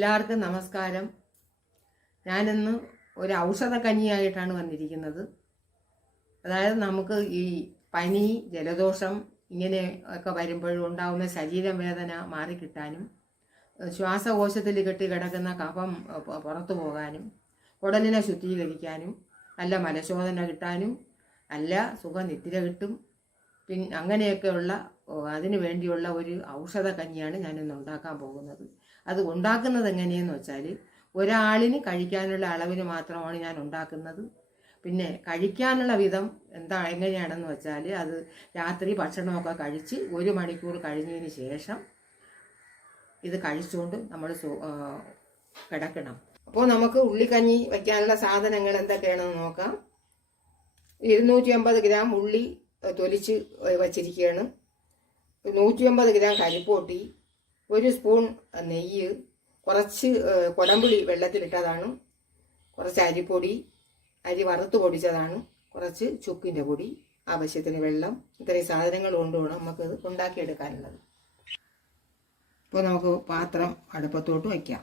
എല്ലാവർക്കും നമസ്കാരം. ഞാനിന്ന് ഒരു ഔഷധ കഞ്ഞിയായിട്ടാണ് വന്നിരിക്കുന്നത്. അതായത് നമുക്ക് ഈ പനി, ജലദോഷം ഇങ്ങനെ ഒക്കെ വരുമ്പോഴും ഉണ്ടാകുന്ന ശരീരം വേദന മാറിക്കിട്ടാനും, ശ്വാസകോശത്തിൽ കെട്ടി കിടക്കുന്ന കഫം പുറത്തു പോകാനും, കുടലിനെ ശുദ്ധീകരിക്കാനും, നല്ല മലശോധന കിട്ടാനും, നല്ല സുഖനിദ്ര കിട്ടും. അങ്ങനെയൊക്കെയുള്ള അതിനു വേണ്ടിയുള്ള ഒരു ഔഷധ കഞ്ഞിയാണ് ഞാനിന്ന് ഉണ്ടാക്കാൻ പോകുന്നത്. അത് ഉണ്ടാക്കുന്നത് എങ്ങനെയെന്ന് വെച്ചാൽ, ഒരാളിന് കഴിക്കാനുള്ള അളവിന് മാത്രമാണ് ഞാൻ ഉണ്ടാക്കുന്നത്. പിന്നെ കഴിക്കാനുള്ള വിധം എങ്ങനെയാണെന്ന് വെച്ചാൽ, അത് രാത്രി ഭക്ഷണമൊക്കെ കഴിച്ച് 1 മണിക്കൂർ കഴിഞ്ഞതിന് ശേഷം ഇത് കഴിച്ചുകൊണ്ട് നമ്മൾ കിടക്കണം. അപ്പോൾ നമുക്ക് ഉള്ളിക്കഞ്ഞി വയ്ക്കാനുള്ള സാധനങ്ങൾ എന്തൊക്കെയാണെന്ന് നോക്കാം. 250 ഗ്രാം ഉള്ളി തൊലിച്ച് വച്ചിരിക്കുകയാണ്. 150 ഗ്രാം കരിപ്പോട്ടി, 1 സ്പൂൺ നെയ്യ്, കുറച്ച് കൊടമ്പുളി വെള്ളത്തിലിട്ടതാണ്, കുറച്ച് അരിപ്പൊടി, അരി വറുത്ത് പൊടിച്ചതാണ്, കുറച്ച് ചുക്കിൻ്റെ പൊടി, ആവശ്യത്തിന് വെള്ളം. ഇത്രയും സാധനങ്ങൾ കൊണ്ടുവേണം നമുക്കിത് ഉണ്ടാക്കിയെടുക്കാനുള്ളത്. ഇപ്പോൾ നമുക്ക് പാത്രം അടുപ്പത്തോട്ട് വയ്ക്കാം.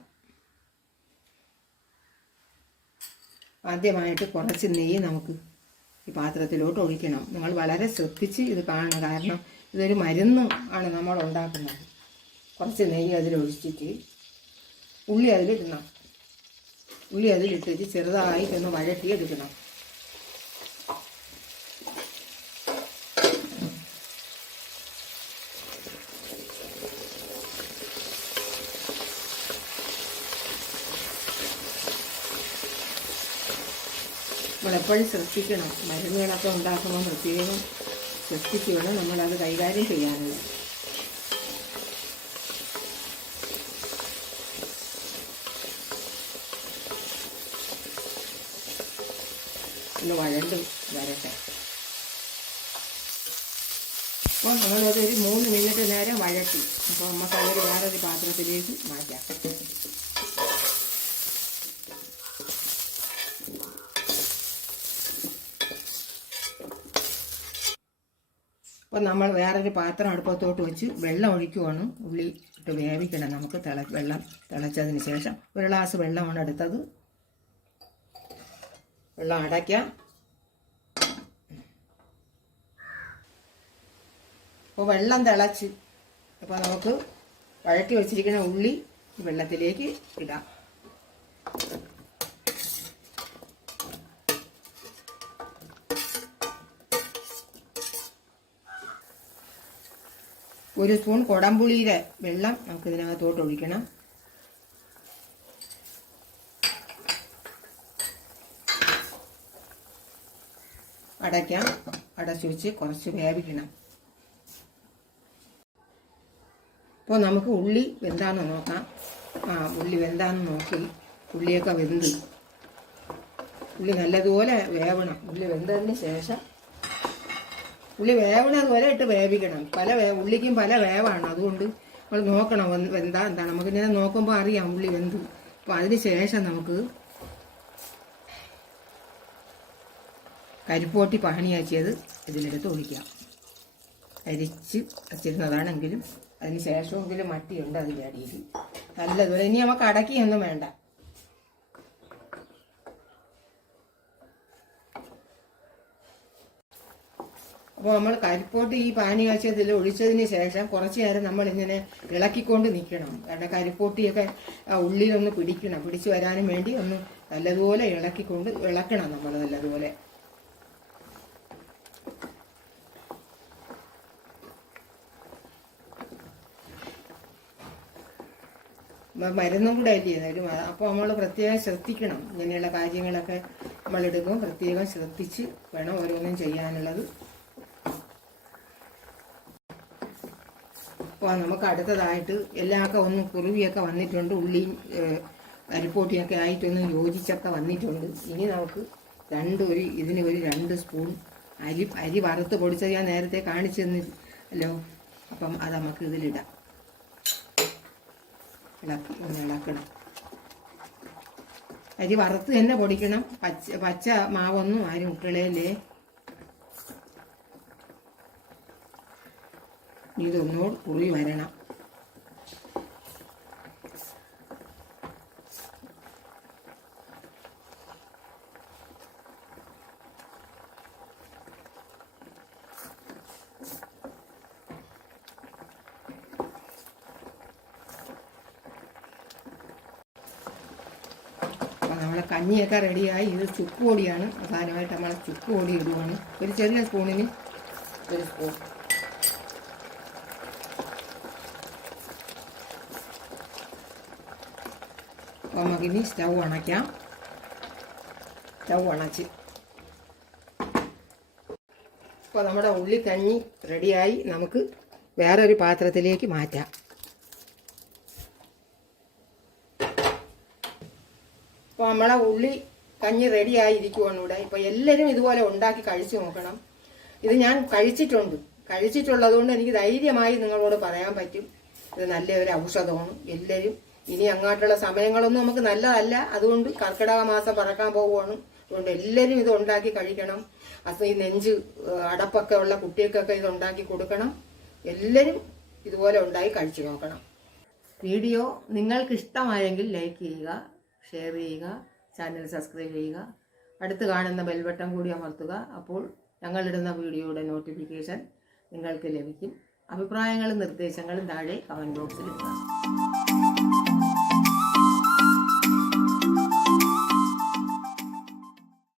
ആദ്യമായിട്ട് കുറച്ച് നെയ്യ് നമുക്ക് ഈ പാത്രത്തിലോട്ട് ഒഴിക്കണം. നിങ്ങൾ വളരെ ശ്രദ്ധിച്ച് ഇത് കാണണം, കാരണം ഇതൊരു മരുന്ന് ആണ് നമ്മൾ ഉണ്ടാക്കുന്നത്. കുറച്ച് നെയ്യ് അതിലൊഴിച്ചിട്ട് ഉള്ളി അതിലിടണം. ഉള്ളി അതിലിട്ടിട്ട് ചെറുതായിട്ടൊന്ന് വഴറ്റി എടുക്കണം. നമ്മളെപ്പോഴും ശ്രദ്ധിക്കണം, മരുന്നുകളൊക്കെ ഉണ്ടാക്കുമ്പോൾ പ്രത്യേകം ശ്രദ്ധിച്ച് വേണം നമ്മളത് കൈകാര്യം ചെയ്യാനുള്ളത്. ഒന്ന് വഴണ്ട് വരട്ടെ. അപ്പോൾ നമ്മളത് ഒരു 3 മിനിറ്റ് നേരം വഴറ്റി. അപ്പോൾ നമുക്കതൊരു വേറൊരു പാത്രത്തിലേക്ക് മാറ്റാം. അപ്പോൾ നമ്മൾ വേറൊരു പാത്രം അടുപ്പത്തോട്ട് വെച്ച് വെള്ളം ഒഴിക്കുവാണ്. ഉള്ളി ഇട്ട് വേവിക്കണം. നമുക്ക് വെള്ളം തിളച്ചതിന് ശേഷം 1 ഗ്ലാസ് വെള്ളമാണ് എടുത്തത്. വെള്ളം അടയ്ക്കാം. അപ്പോൾ വെള്ളം തിളച്ച്, അപ്പോൾ നമുക്ക് വഴറ്റി വെച്ചിരിക്കുന്ന ഉള്ളി വെള്ളത്തിലേക്ക് ഇടാം. ഒരു സ്പൂൺ കൊടംപുളിയുടെ വെള്ളം നമുക്ക് ഇതിനകത്തോട്ട് ഒഴിക്കണം. അടയ്ക്കാം. അടച്ചു വെച്ച് കുറച്ച് വേവിക്കണം. അപ്പോൾ നമുക്ക് ഉള്ളി വെന്താന്ന് നോക്കാം. ഉള്ളി വെന്താന്ന് നോക്കി. ഉള്ളിയൊക്കെ വെന്ത്, ഉള്ളി നല്ലതുപോലെ വേവണം. ഉള്ളി വെന്തതിന് ശേഷം ഉള്ളി വേവണത് വരെ ഇട്ട് വേവിക്കണം. ഉള്ളിക്കും പല വേവാണ്. അതുകൊണ്ട് നമ്മൾ നോക്കണം എന്താണ് നമുക്കിങ്ങനെ നോക്കുമ്പോൾ അറിയാം ഉള്ളി വെന്തു. അപ്പോൾ അതിന് ശേഷം നമുക്ക് കരിപ്പോട്ടി പഹണിയാക്കിയത് ഇതിലെടുത്ത് ഒഴിക്കാം. അരിച്ച് വച്ചിരുന്നതാണെങ്കിലും അതിന് ശേഷമെങ്കിലും മട്ടിയുണ്ട് അതിൻ്റെ അടിയിൽ. നല്ലതുപോലെ ഇനി നമുക്ക് അടക്കിയൊന്നും വേണ്ട. അപ്പോൾ നമ്മൾ കരിപ്പോട്ട് ഈ പാനി കാച്ചതിൽ ഒഴിച്ചതിന് ശേഷം കുറച്ച് നേരം നമ്മളിങ്ങനെ ഇളക്കിക്കൊണ്ട് നിൽക്കണം. കാരണം കരിപ്പോട്ടിയൊക്കെ ഉള്ളിലൊന്ന് പിടിച്ചു വരാനും വേണ്ടി ഒന്ന് നല്ലതുപോലെ ഇളക്കണം നമ്മൾ നല്ലതുപോലെ. മരുന്നും കൂടെ അല്ലേ. അപ്പോൾ നമ്മൾ പ്രത്യേകം ശ്രദ്ധിക്കണം. ഇങ്ങനെയുള്ള കാര്യങ്ങളൊക്കെ നമ്മളെടുക്കുമ്പോൾ പ്രത്യേകം ശ്രദ്ധിച്ച് വേണം ഓരോന്നും ചെയ്യാനുള്ളത്. അപ്പോൾ നമുക്ക് അടുത്തതായിട്ട് എല്ലാമൊക്കെ ഒന്ന് കുറുവിയൊക്കെ വന്നിട്ടുണ്ട്. ഉള്ളിയും അരിപ്പൊട്ടിയൊക്കെ ആയിട്ടൊന്ന് യോജിച്ചൊക്കെ വന്നിട്ടുണ്ട്. ഇനി നമുക്ക് ഇതിന് ഒരു 2 സ്പൂൺ അരി വറുത്ത് പൊടിച്ചത് ഞാൻ നേരത്തെ കാണിച്ചു തന്നില്ലോ. അപ്പം അത് നമുക്ക് ഇതിലിടാം. ഇളക്കണം. അരി വറുത്ത് തന്നെ പൊടിക്കണം. പച്ച മാവൊന്നും ആരും ഇട്ടളയല്ലേ. ഇതൊന്നുകൂടി കുറി വരണം. കഞ്ഞിയൊക്കെ റെഡിയായി. ഇത് ചുക്ക് പൊടിയാണ്. പ്രധാനമായിട്ട് നമ്മൾ ചുക്ക് പൊടി ഇടുവാണ്. ഒരു ചെറിയ സ്പൂണിന് ഒരു സ്പൂൺ. അപ്പോൾ നമുക്കിനി സ്റ്റൗ അണയ്ക്കാം. സ്റ്റൗ അണച്ച് അപ്പോൾ നമ്മുടെ ഉള്ളിക്കഞ്ഞി റെഡിയായി. നമുക്ക് വേറൊരു പാത്രത്തിലേക്ക് മാറ്റാം. അപ്പോൾ നമ്മളെ ഉള്ളി കഞ്ഞി റെഡിയായിരിക്കുവാണ് ഇവിടെ. ഇപ്പോൾ എല്ലാവരും ഇതുപോലെ ഉണ്ടാക്കി കഴിച്ചു നോക്കണം. ഇത് ഞാൻ കഴിച്ചിട്ടുള്ളത് കൊണ്ട് എനിക്ക് ധൈര്യമായി നിങ്ങളോട് പറയാൻ പറ്റും. ഇത് നല്ലൊരു ഔഷധമാണ്. എല്ലാവരും ഇനി അങ്ങോട്ടുള്ള സമയങ്ങളൊന്നും നമുക്ക് നല്ലതല്ല. അതുകൊണ്ട് കർക്കിടക മാസം പറക്കാൻ പോവുകയാണ്. അതുകൊണ്ട് എല്ലാവരും ഇത് ഉണ്ടാക്കി കഴിക്കണം. ഈ നെഞ്ച് അടപ്പൊക്കെ ഉള്ള കുട്ടികൾക്കൊക്കെ ഇത് ഉണ്ടാക്കി കൊടുക്കണം. എല്ലാവരും ഇതുപോലെ ഉണ്ടാക്കി കഴിച്ചു നോക്കണം. വീഡിയോ നിങ്ങൾക്ക് ഇഷ്ടമായെങ്കിൽ ലൈക്ക് ചെയ്യുക, ഷെയർ ചെയ്യുക, ചാനൽ സബ്സ്ക്രൈബ് ചെയ്യുക, അടുത്ത് കാണുന്ന ബെൽ ബട്ടൺ കൂടി അമർത്തുക. അപ്പോൾ ഞങ്ങളിടുന്ന വീഡിയോയുടെ നോട്ടിഫിക്കേഷൻ നിങ്ങൾക്ക് ലഭിക്കും. അഭിപ്രായങ്ങളും നിർദ്ദേശങ്ങളും താഴെ കമൻറ്റ് ബോക്സിൽ ഇടുക.